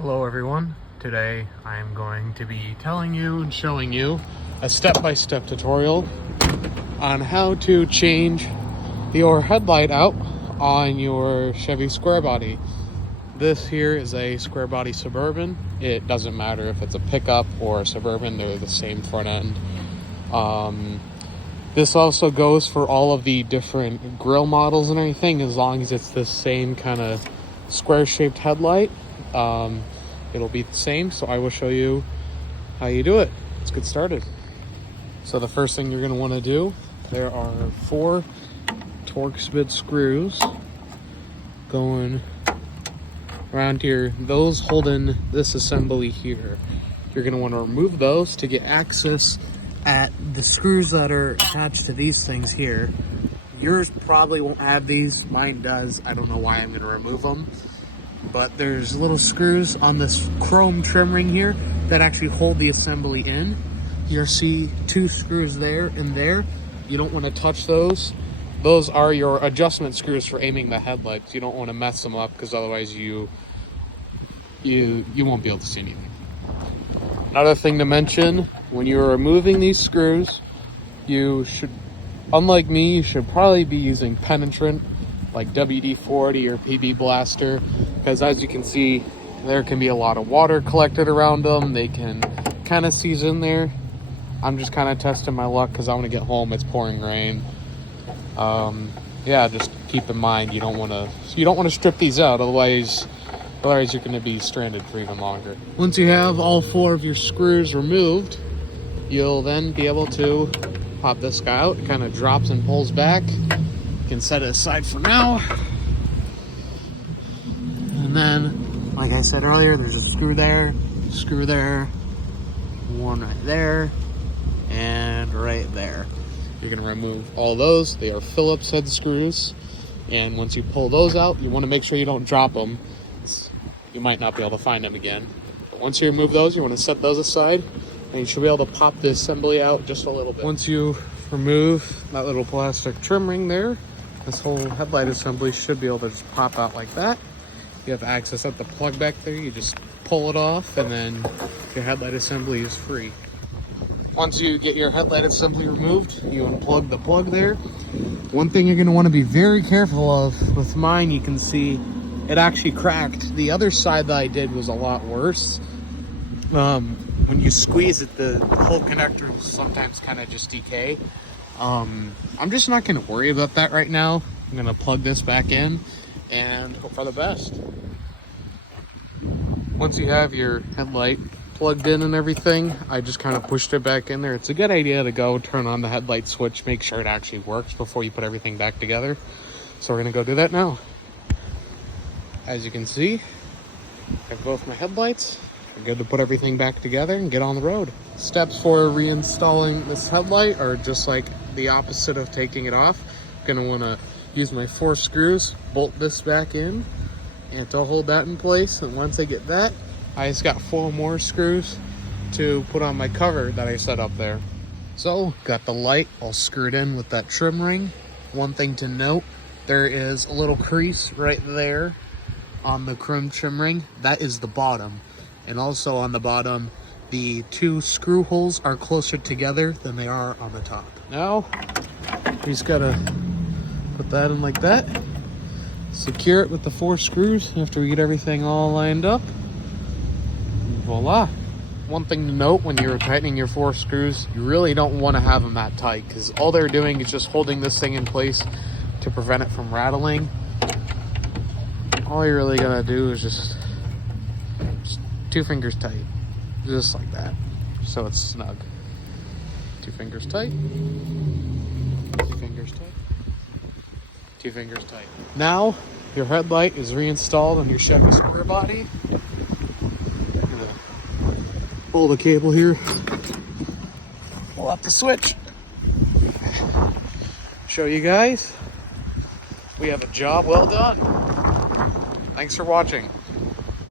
Hello everyone. Today I'm going to be telling you and showing you a step-by-step tutorial on how to change your headlight out on your Chevy Squarebody. This here is a Squarebody Suburban. It doesn't matter if it's a pickup or a Suburban, they're the same front end. This also goes for all of the different grill models and everything, as long as it's the same kind of square-shaped headlight. It'll be the same, so I will show you how you do it. Let's get started. So the first thing you're going to want to do, there are 4 Torx bit screws going around here. Those holding this assembly here. You're going to want to remove those to get access at the screws that are attached to these things here. Yours probably won't have these, mine does. I don't know why I'm going to remove them. But there's little screws on this chrome trim ring here that actually hold the assembly in. You'll see 2 screws there and there. You don't want to touch those. Those are your adjustment screws for aiming the headlights. You don't want to mess them up because otherwise you won't be able to see anything. Another thing to mention, when you're removing these screws, you should, unlike me, you should probably be using penetrant like WD-40 or PB Blaster, because as you can see, there can be a lot of water collected around them. They can kind of seize in there. I'm just kind of testing my luck because I want to get home. It's pouring rain. Yeah, just keep in mind you don't want to strip these out, otherwise you're going to be stranded for even longer. Once you have all 4 of your screws removed, you'll then be able to pop this guy out. It kind of drops and pulls back. You can set it aside for now. And then, like I said earlier, there's a screw there, one right there, and right there. You're going to remove all those. They are Phillips head screws. And once you pull those out, you want to make sure you don't drop them. You might not be able to find them again. But once you remove those, you want to set those aside, and you should be able to pop the assembly out just a little bit. Once you remove that little plastic trim ring there, this whole headlight assembly should be able to just pop out like that. You have access at the plug back there. You just pull it off, and then your headlight assembly is free. Once you get your headlight assembly removed, you unplug the plug there. One thing you're going to want to be very careful of, with mine, you can see it actually cracked. The other side that I did was a lot worse. When you squeeze it, the whole connector will sometimes kind of just decay. I'm just not going to worry about that right now. I'm going to plug this back in and hope for the best. Once you have your headlight plugged in and everything, I just kind of pushed it back in there. It's a good idea to go turn on the headlight switch, make sure it actually works before you put everything back together. So we're going to go do that now. As you can see, I have both my headlights. We're good to put everything back together and get on the road. Steps for reinstalling this headlight are just like the opposite of taking it off. I'm going to want to use my 4 screws, bolt this back in, and to hold that in place. And once I get that, I just got 4 more screws to put on my cover that I set up there. So, got the light all screwed in with that trim ring. One thing to note, there is a little crease right there on the chrome trim ring. That is the bottom. And also on the bottom, the 2 screw holes are closer together than they are on the top. Now, we just gotta put that in like that. Secure it with the 4 screws after we get everything all lined up. And voila. One thing to note when you're tightening your 4 screws, you really don't want to have them that tight, because all they're doing is just holding this thing in place to prevent it from rattling. All you're really gonna do is just 2 fingers tight, just like that, so it's snug. 2 fingers tight, 2 fingers tight, 2 fingers tight. Now your headlight is reinstalled on your Chevy Squarebody. I'm gonna pull the cable here, pull out the switch, show you guys we have a job well done. Thanks for watching.